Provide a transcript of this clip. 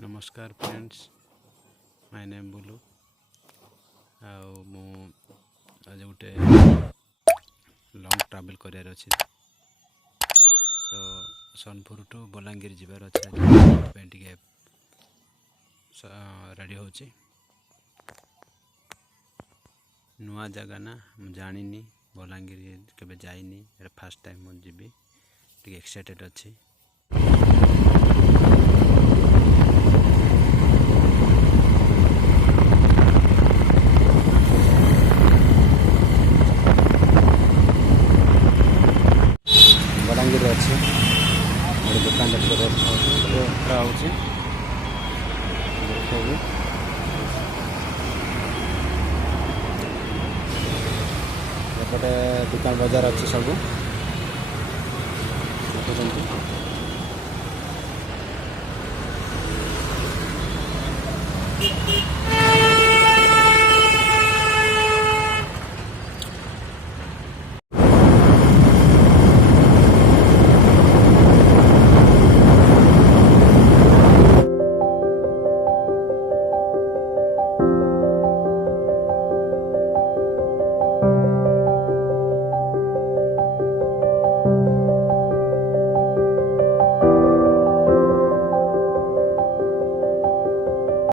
नमस्कार friends, my name blue आउ मु आज गोटे लंग ट्रावेल करार अच्छे सो सोनपुर टू बलांगीर जीवार अच्छे टे रेडी हो नुआ जगह ना मु जानी बलांगीर केबे जाइनी फर्स्ट टाइम मु जीबी टे एक्साइटेड अच्छी। बलांगीर अच्छे गोटे दुकान एपटे दुकान बजार अच्छे सब देखुं।